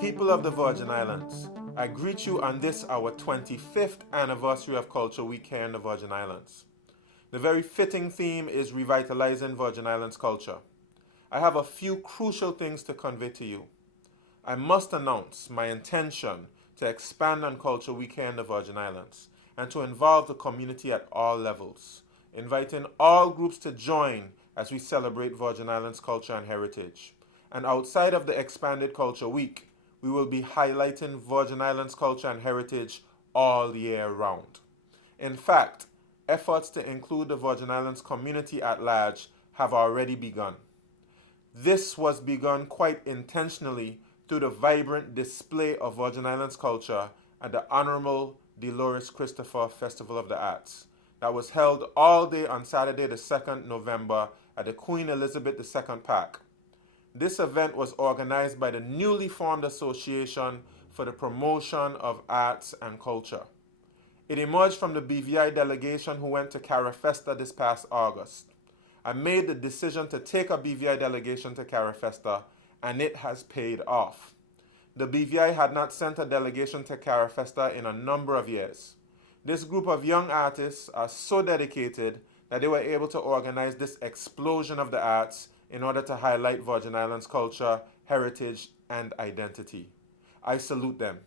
People of the Virgin Islands, I greet you on this our 25th anniversary of Culture Week here in the Virgin Islands. The very fitting theme is revitalizing Virgin Islands culture. I have a few crucial things to convey to you. I must announce my intention to expand on Culture Week here in the Virgin Islands and to involve the community at all levels, inviting all groups to join as we celebrate Virgin Islands culture and heritage. And outside of the expanded Culture Week, we will be highlighting Virgin Islands culture and heritage all year round. In fact, efforts to include the Virgin Islands community at large have already begun. This was begun quite intentionally through the vibrant display of Virgin Islands culture at the Honourable Dolores Christopher Festival of the Arts that was held all day on Saturday the 2nd November at the Queen Elizabeth II Park. This event was organized by the newly formed Association for the Promotion of Arts and Culture. It emerged from the BVI delegation who went to Carafesta this past August. I made the decision to take a BVI delegation to Carafesta, and it has paid off. The BVI had not sent a delegation to Carafesta in a number of years. This group of young artists are so dedicated that they were able to organize this explosion of the arts in order to highlight Virgin Islands culture, heritage, and identity. I salute them.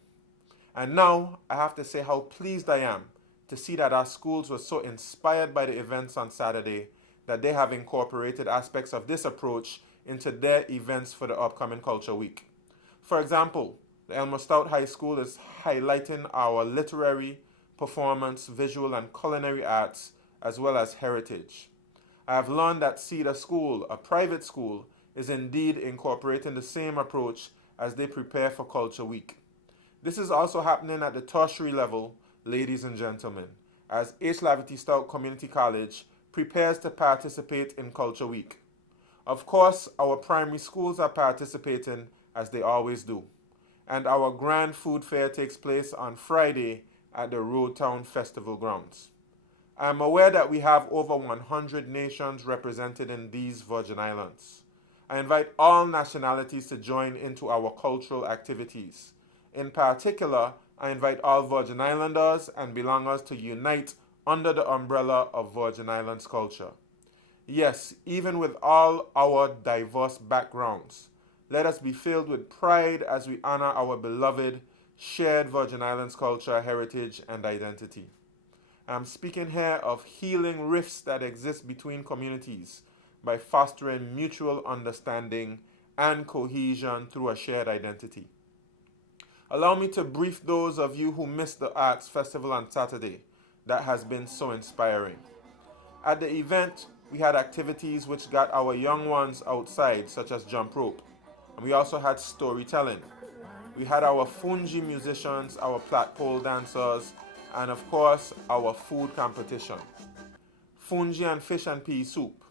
And now, I have to say how pleased I am to see that our schools were so inspired by the events on Saturday that they have incorporated aspects of this approach into their events for the upcoming Culture Week. For example, the Elmer Stout High School is highlighting our literary, performance, visual, and culinary arts, as well as heritage. I have learned that Cedar School, a private school, is indeed incorporating the same approach as they prepare for Culture Week. This is also happening at the tertiary level, ladies and gentlemen, as H. Lavity Stout Community College prepares to participate in Culture Week. Of course, our primary schools are participating as they always do, and our grand food fair takes place on Friday at the Roadtown Festival grounds. I am aware that we have over 100 nations represented in these Virgin Islands. I invite all nationalities to join into our cultural activities. In particular, I invite all Virgin Islanders and belongers to unite under the umbrella of Virgin Islands culture. Yes, even with all our diverse backgrounds, let us be filled with pride as we honor our beloved, shared Virgin Islands culture, heritage, and identity. I'm speaking here of healing rifts that exist between communities by fostering mutual understanding and cohesion through a shared identity. Allow me to brief those of you who missed the Arts Festival on Saturday that has been so inspiring. At the event, we had activities which got our young ones outside, such as jump rope, and we also had storytelling. We had our fungi musicians, our plat pole dancers, and of course, our food competition. Fungi and fish and pea soup.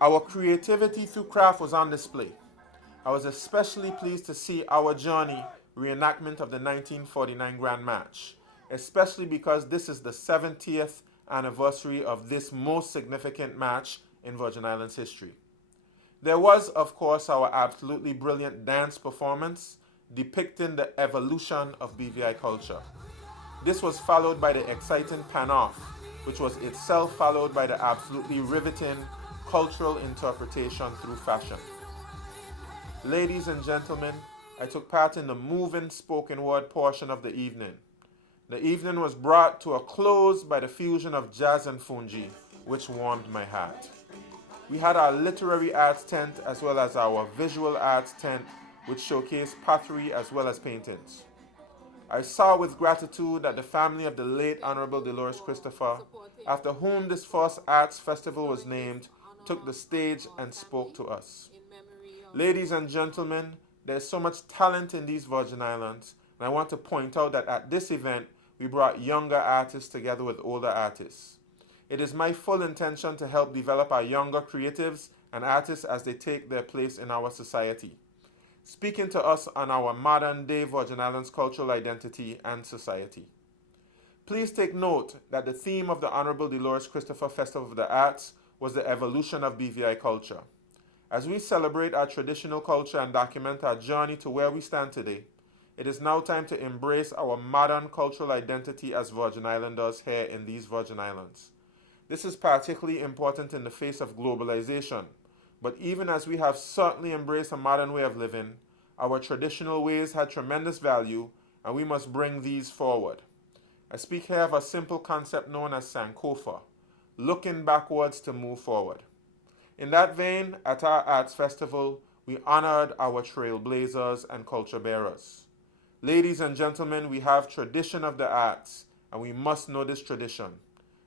Our creativity through craft was on display. I was especially pleased to see our journey reenactment of the 1949 Grand March, especially because this is the 70th anniversary of this most significant match in Virgin Islands history. There was, of course, our absolutely brilliant dance performance depicting the evolution of BVI culture. This was followed by the exciting pan-off, which was itself followed by the absolutely riveting cultural interpretation through fashion. Ladies and gentlemen, I took part in the moving spoken word portion of the evening. The evening was brought to a close by the fusion of jazz and fungi, which warmed my heart. We had our literary arts tent as well as our visual arts tent, which showcased pottery as well as paintings. I saw with gratitude that the family of the late Honourable Dolores Christopher, after whom this first arts festival was named, took the stage and spoke to us. Ladies and gentlemen, there's so much talent in these Virgin Islands, and I want to point out that at this event, we brought younger artists together with older artists. It is my full intention to help develop our younger creatives and artists as they take their place in our society. speaking to us on our modern day Virgin Islands cultural identity and society. Please take note that the theme of the Honourable Dolores Christopher Festival of the Arts was the evolution of BVI culture. As we celebrate our traditional culture and document our journey to where we stand today, it is now time to embrace our modern cultural identity as Virgin Islanders here in these Virgin Islands. This is particularly important in the face of globalization, but even as we have certainly embraced a modern way of living, our traditional ways had tremendous value and we must bring these forward. I speak here of a simple concept known as Sankofa, looking backwards to move forward. In that vein, at our Arts Festival, we honored our trailblazers and culture bearers. Ladies and gentlemen, we have tradition of the arts, and we must know this tradition.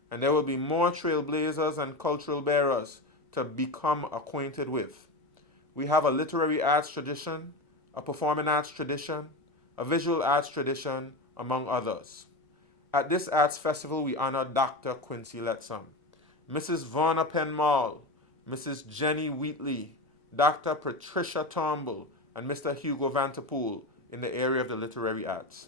And there will be more trailblazers and cultural bearers to become acquainted with. We have a literary arts tradition, a performing arts tradition, a visual arts tradition, among others. At this arts festival, we honor Dr. Quincy Lettsam, Mrs. Verna Penmall, Mrs. Jenny Wheatley, Dr. Patricia Turnbull, and Mr. Hugo Vanterpool in the area of the literary arts.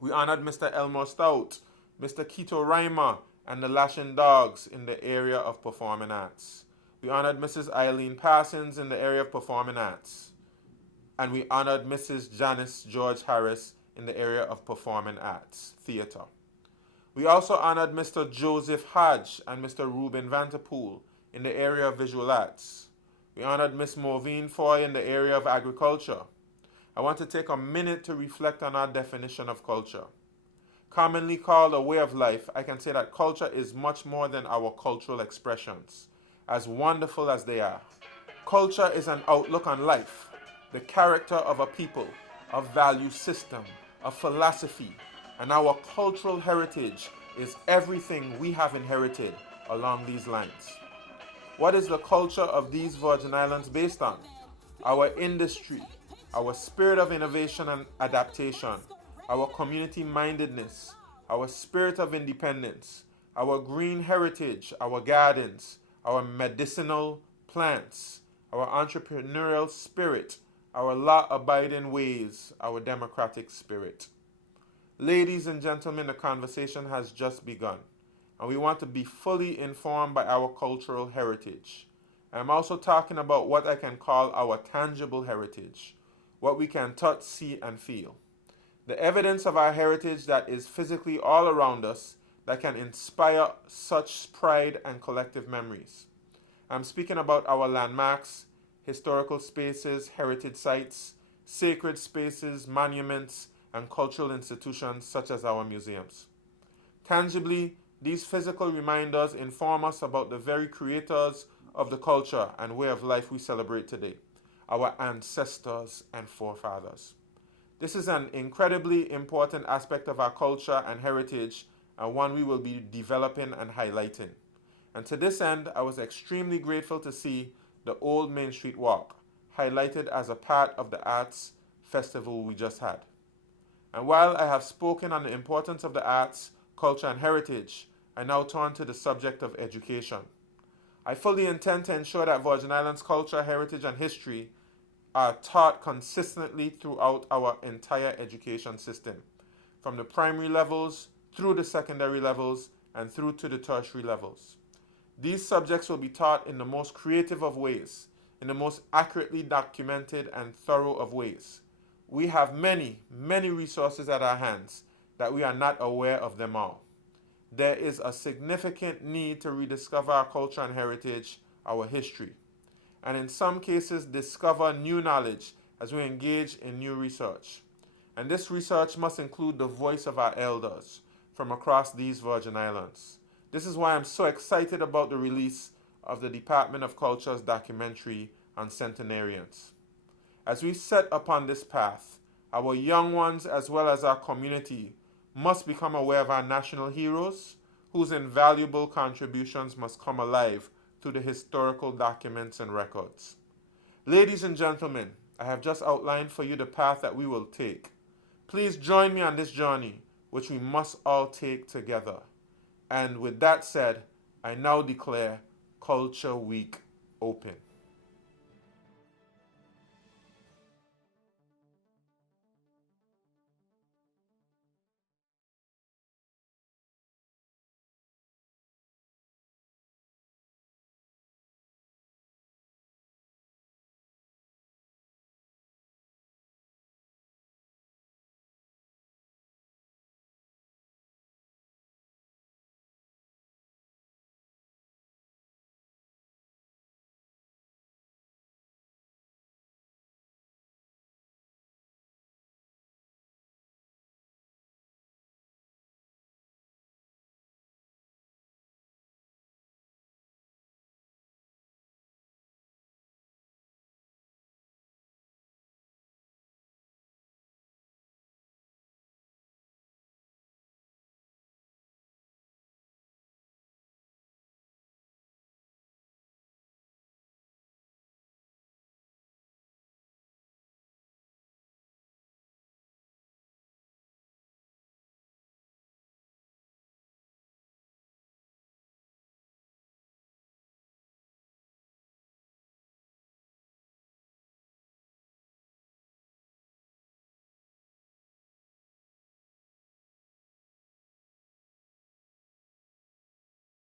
We honored Mr. Elmore Stout, Mr. Kito Reimer, and the Lashing Dogs in the area of performing arts. We honored Mrs. Eileen Parsons in the area of performing arts. And we honored Mrs. Janice George Harris in the area of performing arts, theater. We also honored Mr. Joseph Hodge and Mr. Ruben Vanterpool in the area of visual arts. We honored Miss Maureen Foy in the area of agriculture. I want to take a minute to reflect on our definition of culture. Commonly called a way of life, I can say that culture is much more than our cultural expressions, as wonderful as they are. Culture is an outlook on life, the character of a people, a value system, a philosophy, and our cultural heritage is everything we have inherited along these lines. What is the culture of these Virgin Islands based on? Our industry, our spirit of innovation and adaptation, our community mindedness, our spirit of independence, our green heritage, our gardens, our medicinal plants, our entrepreneurial spirit, our law-abiding ways, our democratic spirit. Ladies and gentlemen, the conversation has just begun, and we want to be fully informed by our cultural heritage. I'm also talking about what I can call our tangible heritage, what we can touch, see, and feel. The evidence of our heritage that is physically all around us that can inspire such pride and collective memories. I'm speaking about our landmarks, historical spaces, heritage sites, sacred spaces, monuments, and cultural institutions such as our museums. Tangibly, these physical reminders inform us about the very creators of the culture and way of life we celebrate today, our ancestors and forefathers. This is an incredibly important aspect of our culture and heritage, and one we will be developing and highlighting. And to this end, I was extremely grateful to see the Old Main Street Walk highlighted as a part of the arts festival we just had. And while I have spoken on the importance of the arts, culture, and heritage, I now turn to the subject of education. I fully intend to ensure that Virgin Islands culture, heritage, and history are taught consistently throughout our entire education system, from the primary levels, through the secondary levels, and through to the tertiary levels. These subjects will be taught in the most creative of ways, in the most accurately documented and thorough of ways. We have many, many resources at our hands that we are not aware of them all. There is a significant need to rediscover our culture and heritage, our history, and in some cases discover new knowledge as we engage in new research. And this research must include the voice of our elders from across these Virgin Islands. This is why I'm so excited about the release of the Department of Culture's documentary on centenarians. As we set upon this path, our young ones as well as our community must become aware of our national heroes, whose invaluable contributions must come alive through the historical documents and records. Ladies and gentlemen, I have just outlined for you the path that we will take. Please join me on this journey, which we must all take together. And with that said, I now declare Culture Week open.